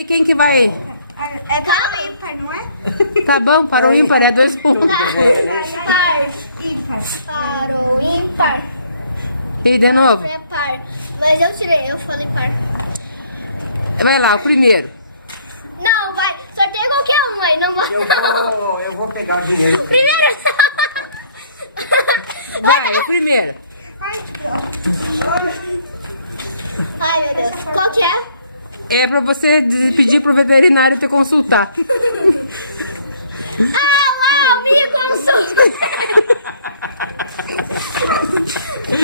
ver quem que vai... É para o ímpar, não é? Tá bom, para o ímpar, é 2 pontos. Para o ímpar. E de novo. É par. Mas eu tirei, eu falei par. Vai lá, o primeiro. Não, vai. Sorteia qualquer um aí, não vai. Eu vou pegar o dinheiro. Primeiro. Vai, o primeiro. Ai, meu Deus. Qual que é? É pra você pedir pro veterinário te consultar. Uau, me consulta.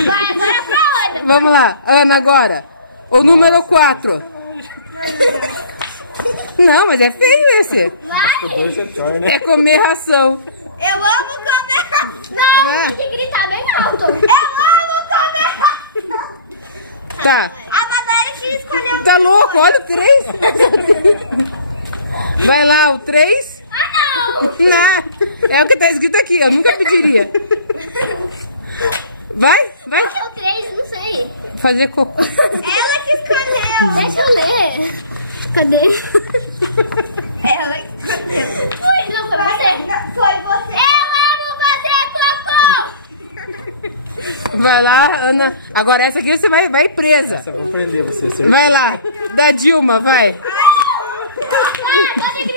Vai, agora pra onde? Vamos lá, Ana, agora. O número 4. Não, mas é feio esse. Vai. É comer ração. Eu amo comer. Não, Vai. tem que gritar bem alto. Eu amo comer. Tá. A Madalena tinha escolhido. Tá louco? Olha o 3. Vai lá, o 3. Ah, não. Não, é o que tá escrito aqui, eu nunca pediria. Vai, vai. Qual que é o 3? Não sei. Fazer cocô. Ela que escolheu. Deixa eu ler. Cadê? Ela escolheu. Foi, não foi você? Foi você. Eu amo fazer cocô. Vai lá, Ana. Agora essa aqui você vai presa. Essa eu vou prender você. Vai lá, da Dilma, vai. Vai, pode gritar.